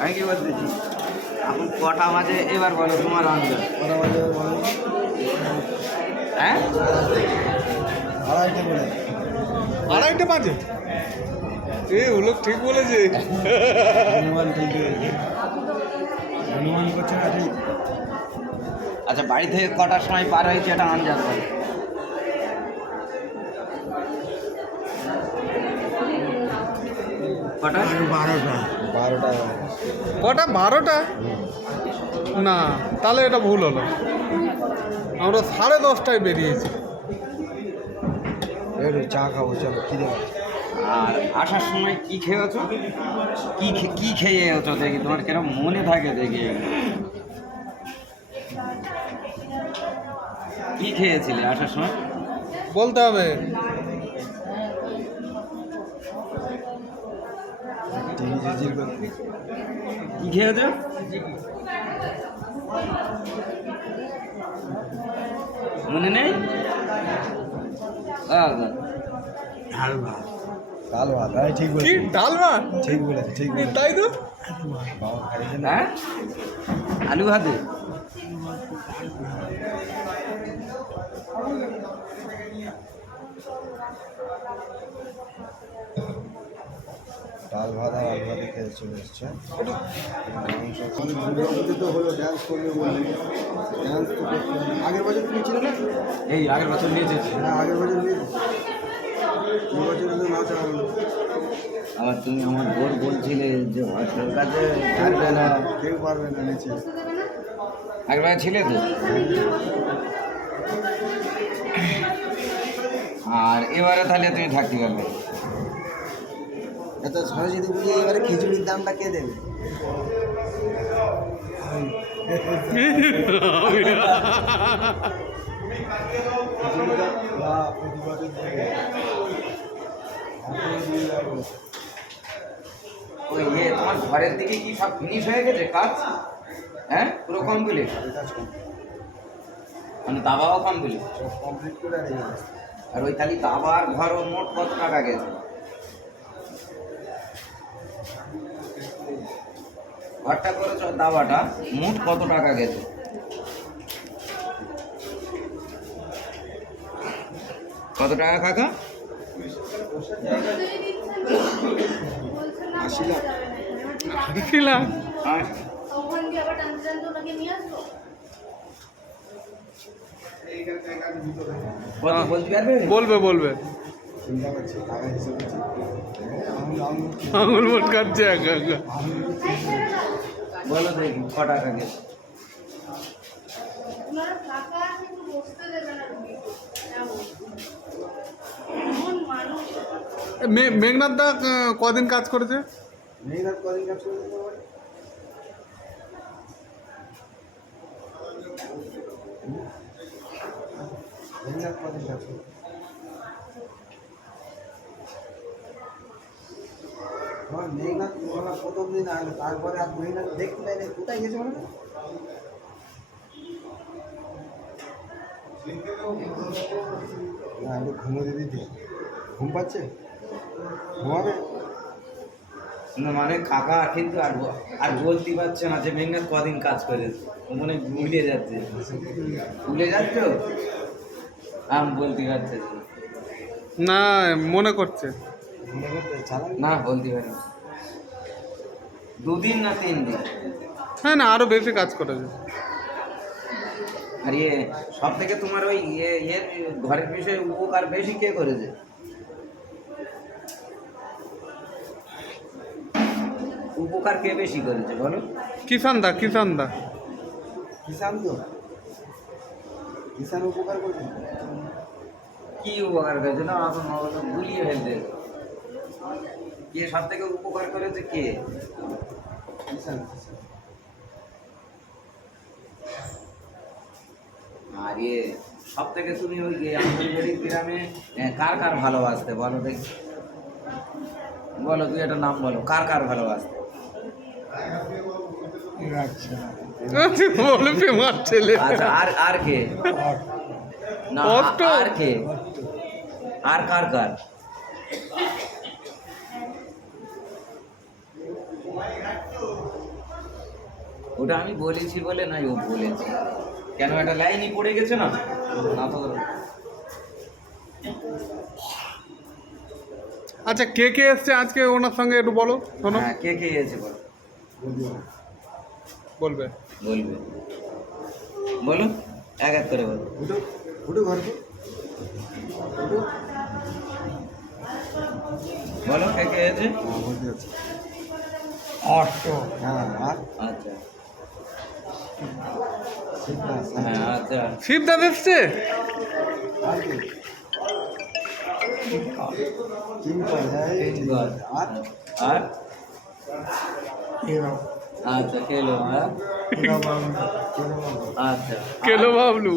আমি কি বলতেছি এখন কটা বাজে এবার বলো তোমার আন্দাজ। কটা বাজে বলো? হ্যাঁ আড়াইটে বলে। আড়াইটে বাজে? ও লোক ঠিক বলেছে। হনুমান ঠিক বলেছে। হনুমান করছে না ঠিক। আচ্ছা বাড়ি থেকে কটার সময় পার হয়েছে এটা আন্দাজ বলো। কটা? 12টা। 12টা। কটা? 12টা? না, তাহলে এটা ভুল হলো। আমরা 10:30টায় বেরিয়েছি। একটু চা খাবো, চলো কি দেবো? আর আসার সময় কি খেয়েছো? কি খেয়েছো দেখি, তোমার কিরকম মনে থাকে দেখি। কি খেয়েছিলে আসার সময়? বলতে হবে। কি খেয়েছো? মনে নেই? ডাল ভাত। ডাল ভাত, ঠিক কি বলেছে। ডাল ভাত? ঠিক বলেছে, ঠিক বলেছে। তাই তো। বাবা খাইছে না? হ্যাঁ আলু ভাতে। ডাল ভাত আর আলু ভাতে খেয়ে চলে এসছে। মাংস তো হলো, ড্যান্স করবে বলে। ড্যান্স তো আগের বছর নিয়েছিল না? এই আগের বছর নিয়েছে। হ্যাঁ আগের বছর নিয়েছে। দু বছর কিন্তু নাচা হলো। আবার তুমি আমার বোর বলছিলে যে হস্টেল কাছে পারবে না। কেউ পারবে না নিচে। একবার ছিলে তো। আর এবারে তাহলে তুমি থাকতে পারবে। এত সরস্বতী পুজো এবারে খিচুড়ির দামটা কে দেবে? ওই তোমার ঘরের দিকে কি সব ফিনিশ হয়ে গেছে কাজ? হ্যাঁ পুরো কমপ্লিট? মানে দাবাও কমপ্লিট? সব কমপ্লিট করে আর আর ওই খালি দাবার ঘর ও মোট কত টাকা গেছে? ঘরটা করেছ দাবাটা মোট কত টাকা গেছে? কত টাকা কাকা? 80 লাখ। 80 লাখ? কত বলতে পারবে? বলবে বলবে। চিন্তা করছি টাকা হিসেব করছি। আঙুল মটকাচ্ছে একা একা। বলো দেখি ক টাকা গেছে? মেঘনাথ দা কদিন কাজ করেছে? মেঘনাথ কদিন কাজ করে দিতে পারে? মেঘনাথ কদিন কাজ করে? মেঘনাথ প্রথম দিন আসলো, তারপরে আর মেঘনাথ দেখতে পাই না। কোথায় গেছে বলো? না একটু ঘুমোতে দিতে। ঘুম পাচ্ছে? ঘুমাবে? না মানে কাকা কিন্তু আর বলতে পারছে না যে মেঘনাথ কদিন কাজ করেছে। ও মনে ভুলে যাচ্ছে। ভুলে যাচ্ছ? আমি বলতে পারছে না, মনে করছে। মনে করতে চালান না, বলতে পারি 2 দিন না 3 দিন। হ্যাঁ না, আরো বেশি কাজ করেছে। আর সব থেকে তোমার ওই ঘরের বিষয়ে উপকার বেশি কে করেছে? উপকার কে বেশি করেছে বলো? কিষান দা। কিষান তো কিষান উপকার করছে। কি উপকার করেছে না এখন গুলিয়ে ফেলতে। কে সব থেকে উপকার করেছে? কে? কিষান। আর সব থেকে তুমি ওই আন্দুলবাড়ি গ্রামে কার ভালোবাসতে বলো দেখি? বলো, তুই একটা নাম বলো, কার ভালোবাসতে? বলে ফেমার ছেলে। আচ্ছা আর কে? না আর কে? আর কার? ওটা আমি বলেছি বলে নাই, ও বলেছে। কেন একটা লাইনই পড়ে গেছে না, না তো। আচ্ছা কে কে এসছে আজকে ওনার সঙ্গে একটু বলো, শোনো। হ্যাঁ, কে কে এসেছে বলো, বলবে। বলবে, বলো, এক এক করে বলো। উঠো উঠো ঘরকে উঠো। বলো কে কে এসেছে। হ্যাঁ বলতে যাচ্ছি। হ্যাঁ আর আচ্ছা, শিবদাস হ্যাঁ, আচ্ছা, শিবদাস এসছে। আর কি চিন্তা তিনবার। আর আর এরকম আচ্ছা, খেলো, হ্যাঁ, আচ্ছা, কেলো বাবলু।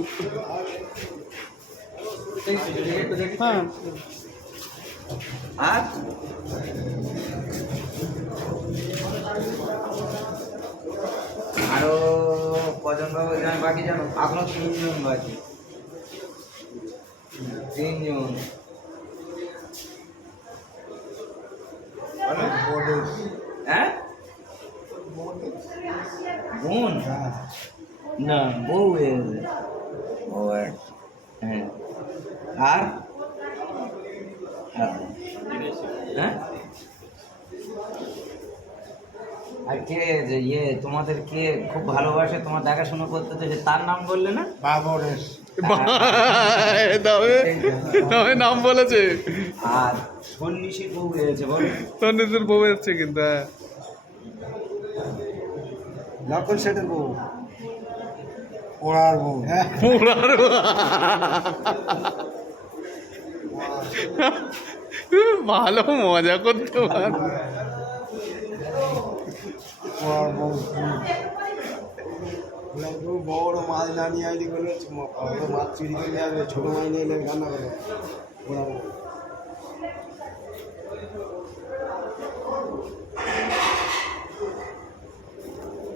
হ্যাঁ আর আরো কজন বাবু বাকি জানো? এখনো 3 জন বাকি, 3 জন। হ্যাঁ, বোন না, বউ এসেছে। ও আচ্ছা, হ্যাঁ। আর হ্যাঁ, আর কে যে ইয়ে তোমাদের কে খুব ভালোবাসে, তোমার দেখাশোনা করতে, তো তার নাম বললে না? বাবরেশ তবে তবে নাম বলেছে। আর সন্ন্যাসীর বউ এসেছে, বল। তোর নিজের বউ এসছে কিন্তু। হ্যাঁ লক্ষণ সেটের বউ ওড়ার বউ পুরার ভালো মজা করতে পার। ওড়ার বউ ওড়ার বউ বড় মাছ না নিয়ে আইলি বলে মাছ চুরি করে নিয়ে আসবে, ছোটো মাছ নিয়ে এলে রান্না করে ওড়ার বউ।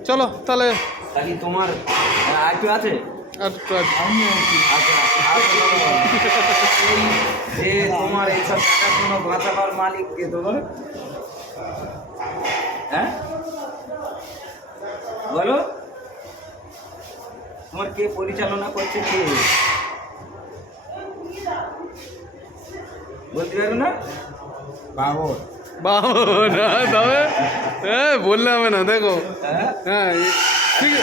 চলো তাহলে। খালি তোমার আর কেউ আছে? আর তো আর- আচ্ছা, আর বলো। যে তোমার এইসব দেখাশোনা বাঁচাবার মালিক কে তোমার? হ্যাঁ, বলো, তোমার কে পরিচালনা করছে, কে বলতে পারো না? বাবর বাবা না তবে হ্যাঁ বললে হবে না, দেখো। হ্যাঁ, হ্যাঁ ঠিক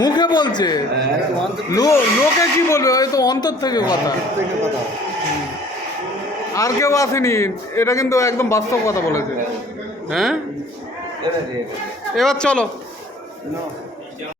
মুখে বলছে, লোকে কি বলবে, হয়তো অন্তর থেকে কথা। থেকে কথা আর কেউ আসেনি, এটা কিন্তু একদম বাস্তব কথা বলেছে। হ্যাঁ এবারে এবার চলো। না